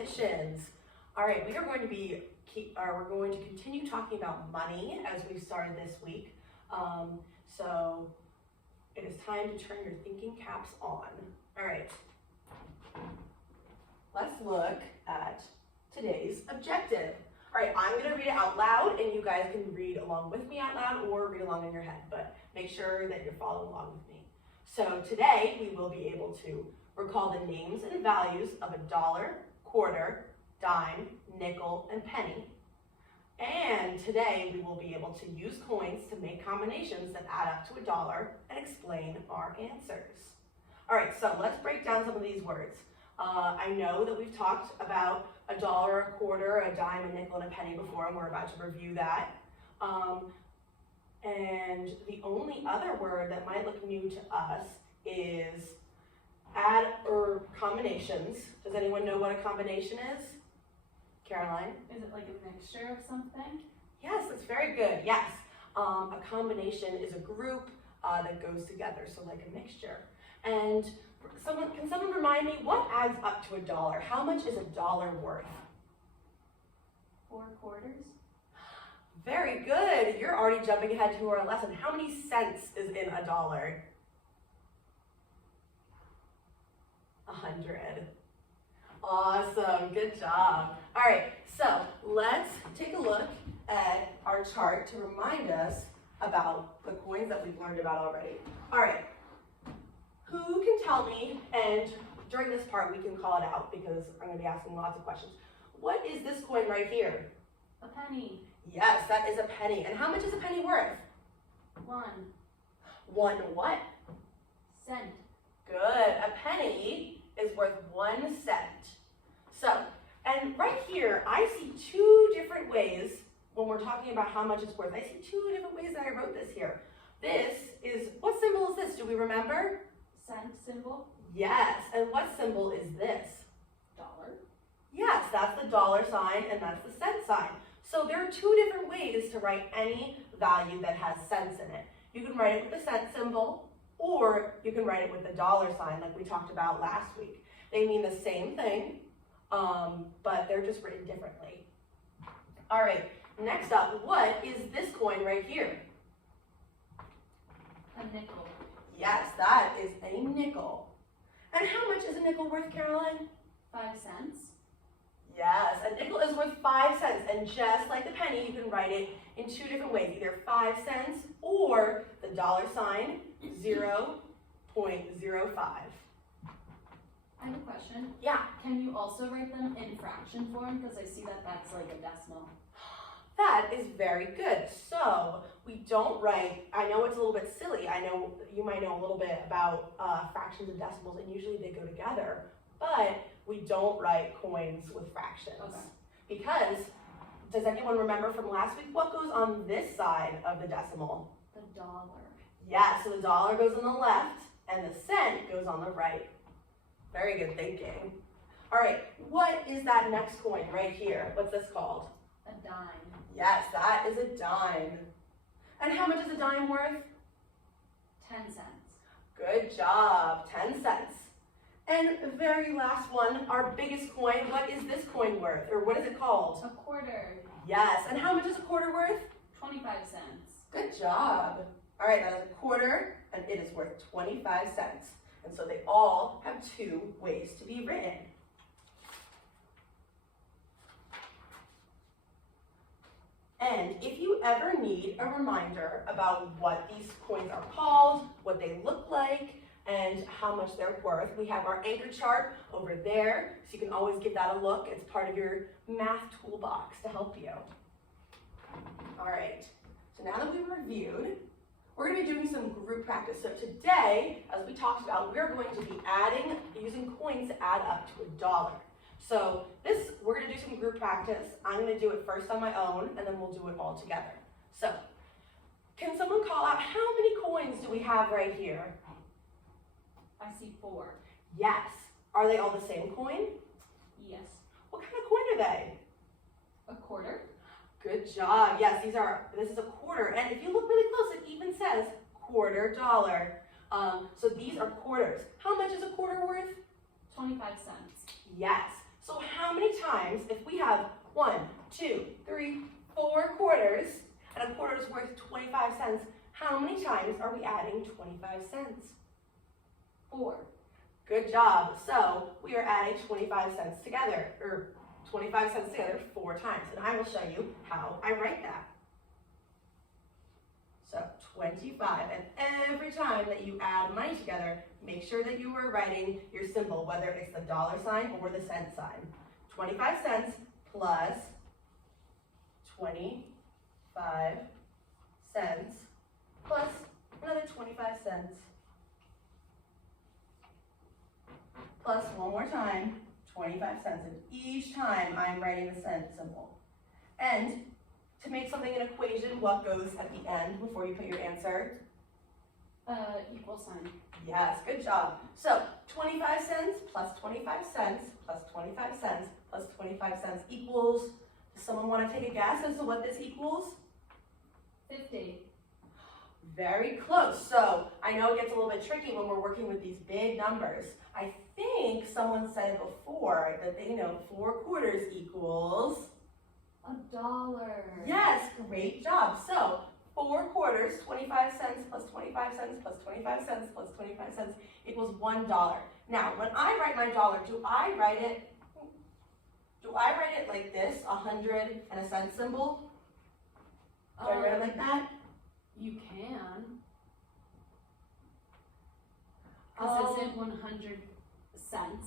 mathematicians. All right, we are going to we're going to continue talking about money as we've started this week. So it is time to turn your thinking caps on. All right, let's look at today's objective. All right, I'm gonna read it out loud and you guys can read along with me out loud or read along in your head, but make sure that you're following along with me. So today we will be able to recall the names and values of a dollar, quarter, dime, nickel, and penny. And today we will be able to use coins to make combinations that add up to a dollar and explain our answers. All right, so let's break down some of these words. I know that we've talked about a dollar, a quarter, a dime, a nickel, and a penny before, and we're about to review that. And the only other word that might look new to us is add or combinations. Does anyone know what a combination is? Caroline? Is it like a mixture of something? Yes, that's very good, yes. A combination is a group that goes together, so like a mixture. And can someone remind me, what adds up to a dollar? How much is a dollar worth? 4 quarters? Very good, you're already jumping ahead to our lesson. How many cents is in a dollar? 100. Awesome, good job. All right, so let's take a look at our chart to remind us about the coins that we've learned about already. All right, who can tell me, and during this part we can call it out because I'm gonna be asking lots of questions. What is this coin right here? A penny. Yes, that is a penny. And how much is a penny worth? 1 what? cent. Good, a penny is worth 1 cent. So, and right here, I see 2 different ways when we're talking about how much it's worth. I see 2 different ways that I wrote this here. This is, what symbol is this? Do we remember? Cent symbol. Yes, and what symbol is this? Dollar. Yes, that's the dollar sign and that's the cent sign. So there are 2 different ways to write any value that has cents in it. You can write it with the cent symbol, or you can write it with the dollar sign like we talked about last week. They mean the same thing, but they're just written differently. All right, next up, what is this coin right here? A nickel. Yes, that is a nickel. And how much is a nickel worth, Caroline? 5 cents. Yes, a nickel is worth 5 cents, and just like the penny, you can write it in 2 different ways, either 5 cents or the dollar sign, 0.05. I have a question. Yeah. Can you also write them in fraction form? Because I see that that's like a decimal. That is very good. So we don't write, I know it's a little bit silly, I know you might know a little bit about fractions and decimals, and usually they go together, but we don't write coins with fractions. Okay. Because, does anyone remember from last week, what goes on this side of the decimal? The dollar. Yeah, so the dollar goes on the left, and the cent goes on the right. Very good thinking. All right, what is that next coin right here? What's this called? A dime. Yes, that is a dime. And how much is a dime worth? 10 cents. Good job, 10 cents. And the very last one, our biggest coin, what is this coin worth? Or what is it called? A quarter. Yes, and how much is a quarter worth? 25 cents. Good job. All right, that is a quarter, and it is worth 25 cents. And so they all have 2 ways to be written. And if you ever need a reminder about what these coins are called, what they look like, and how much they're worth, we have our anchor chart over there, so you can always give that a look. It's part of your math toolbox to help you. All right, so now that we've reviewed, we're going to be doing some group practice. So today, as we talked about, we're going to be using coins to add up to a dollar. So we're going to do some group practice. I'm going to do it first on my own, and then we'll do it all together. So, can someone call out how many coins do we have right here? I see 4. Yes. Are they all the same coin? Yes. What kind of coin are they? A quarter. Good job. Yes, this is a quarter. And if you look really close, it even says quarter dollar. So these are quarters. How much is a quarter worth? 25 cents. Yes. So how many if we have 1, 2, 3, 4 quarters, and a quarter is worth 25 cents, how many times are we adding 25 cents? 4. Good job. So we are adding 25 cents together, or 25 cents together 4 times. And I will show you how I write that. So 25, and every time that you add money together, make sure that you are writing your symbol, whether it's the dollar sign or the cent sign. 25 cents plus 25 cents plus another 25 cents plus one more time, 25 cents. And each time I'm writing the cent symbol. And to make something an equation, what goes at the end before you put your answer? Equal sign. Yes, good job. So 25 cents plus 25 cents plus 25 cents plus 25 cents equals, does someone want to take a guess as to what this equals? 50. Very close. So I know it gets a little bit tricky when we're working with these big numbers. I think someone said before that they know 4 quarters equals $1. Yes, great job. So 4 quarters, 25 cents plus 25 cents plus 25 cents plus 25 cents equals $1. Now, when I write my dollar, do I write it like this, 100 and a cent symbol? Do I write it like that? You can. Because isn't 100 cents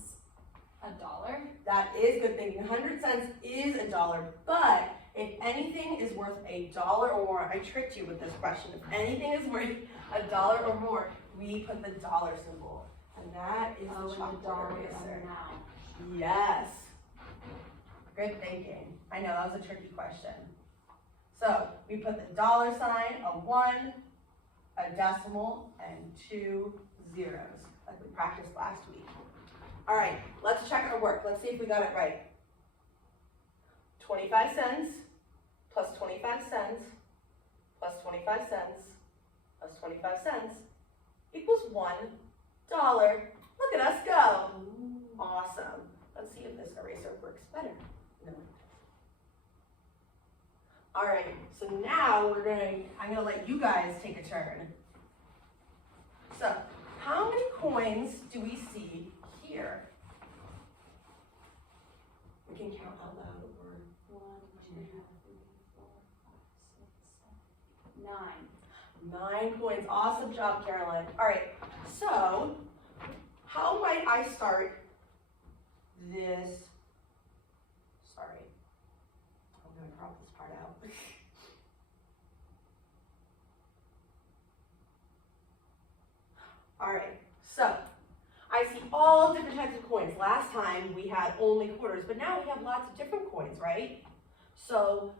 $1? That is good thinking. 100 cents is $1, but if anything is worth $1 or more, I tricked you with this question. If anything is worth $1 or more, we put the dollar symbol. And that is the chalkboard eraser. Amount. Yes. Good thinking. I know, that was a tricky question. So we put the dollar sign, a 1, a decimal, and 2 zeros, like we practiced last week. All right, let's check our work. Let's see if we got it right. 25 cents plus 25 cents plus 25 cents plus 25 cents equals $1. Look at us go. Awesome. Let's see if this eraser works better. No. All right, so now I'm gonna let you guys take a turn. So, how many coins do we see here? We can count out loud or 1, 2, 3, 4, 5, 6, 7, 9. 9 coins. Awesome job, Carolyn. All right, so how might I start this? Sorry, I'm gonna crop this part out. All right, so I see all different types of coins. Last time we had only quarters, but now we have lots of different coins, right? So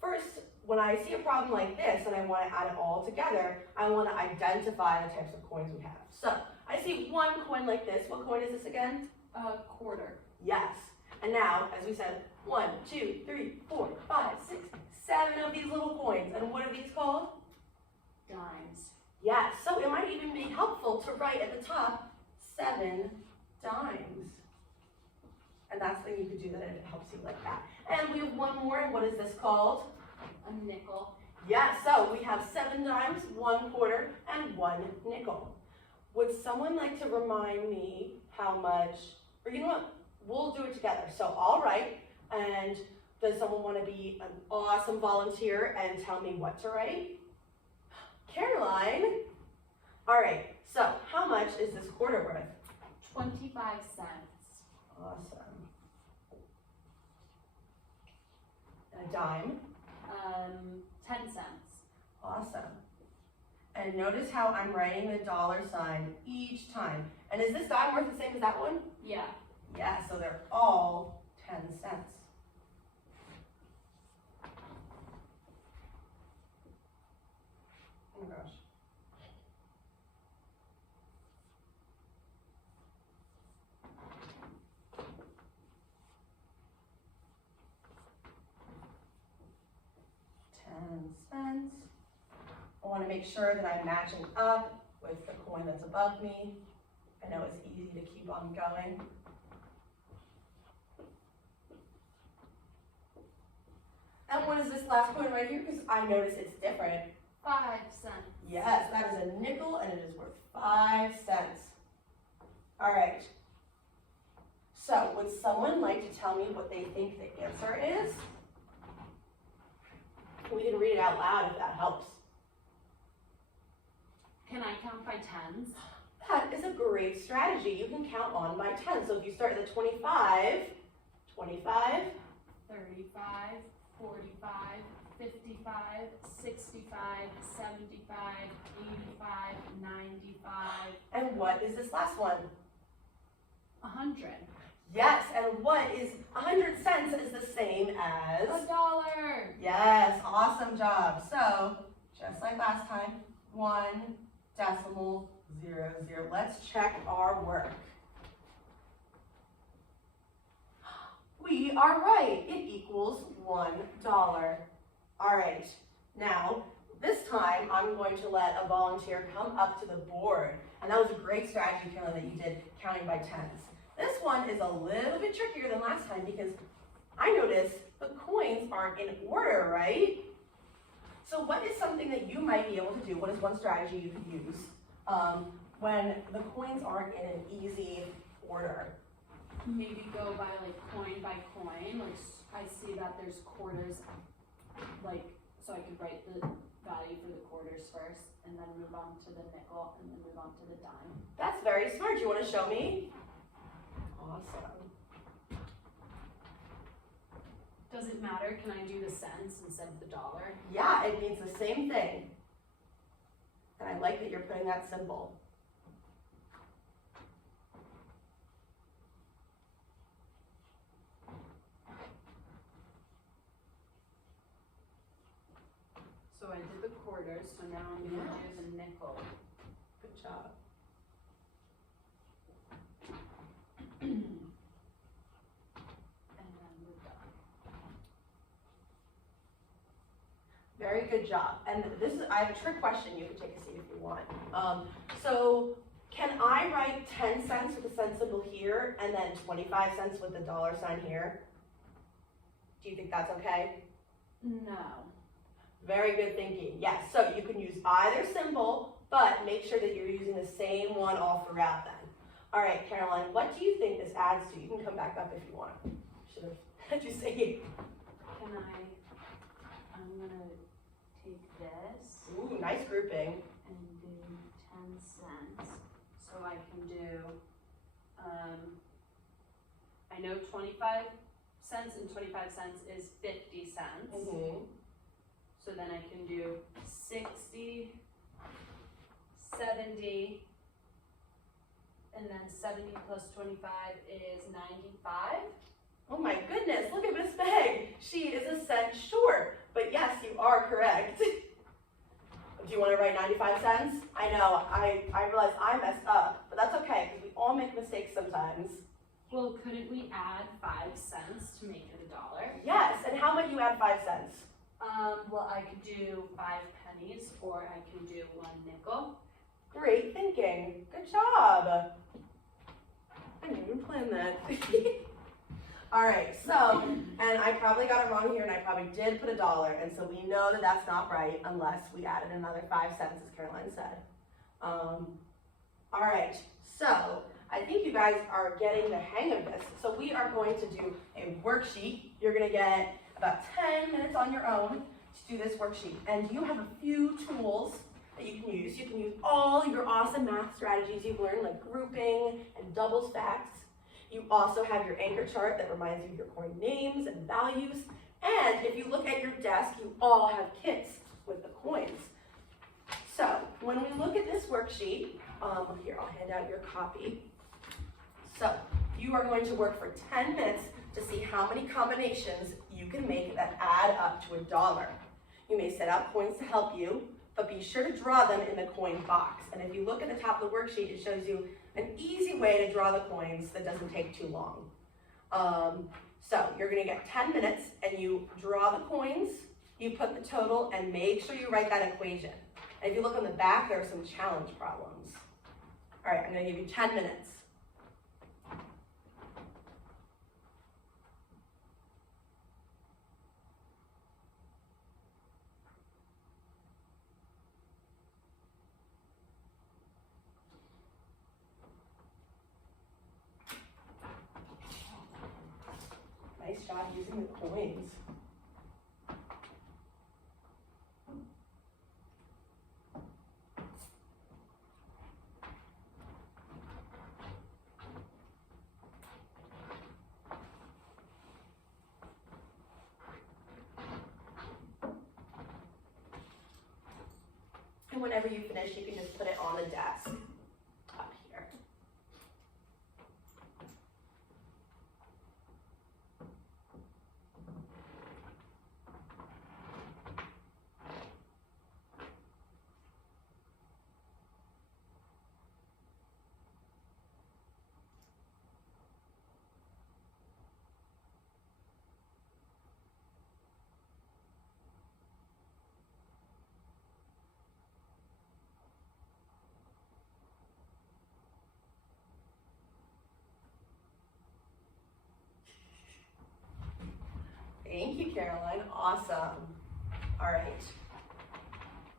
first, when I see a problem like this and I want to add it all together, I want to identify the types of coins we have. So I see one coin like this. What coin is this again? Quarter. Yes. And now, as we said, 1, 2, 3, 4, 5, 6, 7 of these little coins. And what are these called? Dimes. Yes. So it might even be helpful to write at the top 7 dimes. And that's when you could do that if it helps you like that. And we have one more. And what is this called? A nickel. Yes. So we have 7 dimes, 1 quarter, and 1 nickel. Would someone like to remind me how much, or you know what? We'll do it together. So I'll write, and does someone want to be an awesome volunteer and tell me what to write? Caroline. All right, so how much is this quarter worth? 25 cents. Awesome. And a dime? 10 cents. Awesome. And notice how I'm writing the dollar sign each time. And is this dime worth the same as that one? Yeah. Yeah, so they're all 10 cents. Oh my gosh. $0.10. I want to make sure that I'm matching up with the coin that's above me. I know it's easy to keep on going. what is this last coin right here? Because I notice it's different. 5 cents. Yes, that is a nickel and it is worth 5 cents. All right. So, would someone like to tell me what they think the answer is? We can read it out loud if that helps. Can I count by tens? That is a great strategy. You can count on by 10. So if you start at the 25, 25, 35, 45, 55, 65, 75, 85, 95, and what is this last one? 100. Yes, and what is 100 cents is the same as? $1. Yes, awesome job. So, just like last time, 1.00. Let's check our work. We are right. It equals $1. All right. Now, this time, I'm going to let a volunteer come up to the board. And that was a great strategy, Carolyn, that you did counting by tens. This one is a little bit trickier than last time because I noticed the coins aren't in order, right? So what is something that you might be able to do? What is one strategy you could use when the coins aren't in an easy order? Maybe go by coin by coin. Like I see that there's quarters, so I could write the value for the quarters first and then move on to the nickel and then move on to the dime. That's very smart. Do you want to show me? Awesome. Does it matter? Can I do the cents instead of the dollar? Yeah, it means the same thing. And I like that you're putting that symbol. So I did the quarters, so now I'm going to do the nickel. Good job. And then we're done. Very good job. And this is, I have a trick question. You can take a seat if you want. So can I write 10 cents with the cent symbol here and then 25 cents with the dollar sign here? Do you think that's okay? No. Very good thinking. Yes, so you can use either symbol, but make sure that you're using the same one all throughout then. All right, Caroline, what do you think this adds to? You can come back up if you want. Should have had you say it. I'm gonna take this Ooh, nice grouping. and do 10 cents. So I can do, I know 25 cents and 25 cents is 50 cents. Mm-hmm. So then I can do 60, 70, and then 70 plus 25 is 95. Oh my goodness, look at Miss Meg. She is a cent short, but yes, you are correct. Do you want to write 95 cents? I know, I realize I messed up, but that's okay, because we all make mistakes sometimes. Well, couldn't we add 5 cents to make it $1? Yes, and how about you add 5 cents? Well, I could do 5 pennies, or I can do 1 nickel. Great thinking. Good job. I didn't even plan that. All right, so, and I probably got it wrong here, and I probably did put $1, and so we know that that's not right unless we added another 5 cents, as Caroline said. All right, so I think you guys are getting the hang of this. So we are going to do a worksheet. You're gonna get about 10 minutes on your own to do this worksheet, and you have a few tools that you can use. You can use all your awesome math strategies you've learned, like grouping and double stacks. You also have your anchor chart that reminds you of your coin names and values. And if you look at your desk, you all have kits with the coins. So when we look at this worksheet, here, I'll hand out your copy. So you are going to work for 10 minutes to see how many combinations you can make that add up to $1. You may set out coins to help you, but be sure to draw them in the coin box. And if you look at the top of the worksheet, it shows you an easy way to draw the coins that doesn't take too long. So you're gonna get 10 minutes and you draw the coins, you put the total, and make sure you write that equation. And if you look on the back, there are some challenge problems. All right, I'm gonna give you 10 minutes. Nice job using the coins. And whenever you finish, you can just put it on the desk up here. Thank you, Caroline. Awesome. All right.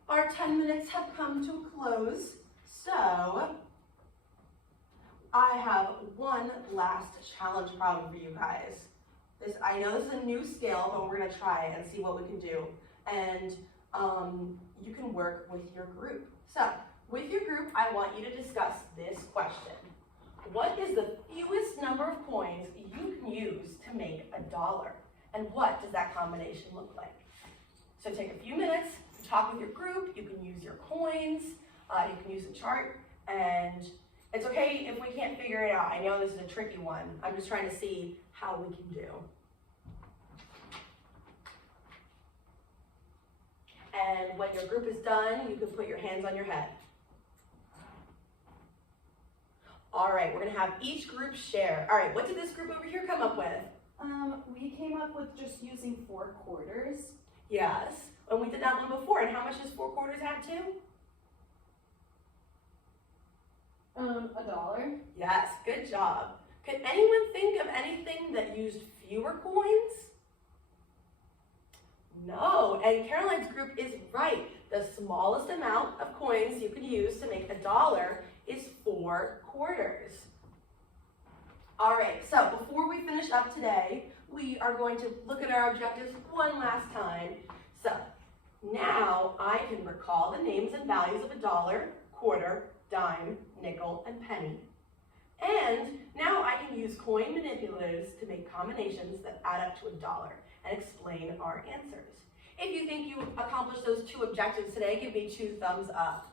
Our 10 minutes have come to a close, so I have one last challenge problem for you guys. I know this is a new scale, but we're gonna try it and see what we can do. And you can work with your group. So, with your group, I want you to discuss this question. What is the fewest number of coins you can use to make $1? And what does that combination look like? So take a few minutes to talk with your group. You can use your coins, you can use a chart, and it's okay if we can't figure it out. I know this is a tricky one. I'm just trying to see how we can do. And when your group is done, you can put your hands on your head. All right, we're gonna have each group share. All right, what did this group over here come up with? We came up with just using 4 quarters. Yes, and we did that one before. And how much does 4 quarters add to? $1. Yes, good job. Could anyone think of anything that used fewer coins? No, and Caroline's group is right. The smallest amount of coins you could use to make $1 is 4 quarters. All right, so before we finish up today, we are going to look at our objectives one last time. So now I can recall the names and values of $1, quarter, dime, nickel, and penny. And now I can use coin manipulatives to make combinations that add up to $1 and explain our answers. If you think you accomplished those 2 objectives today, give me 2 thumbs up.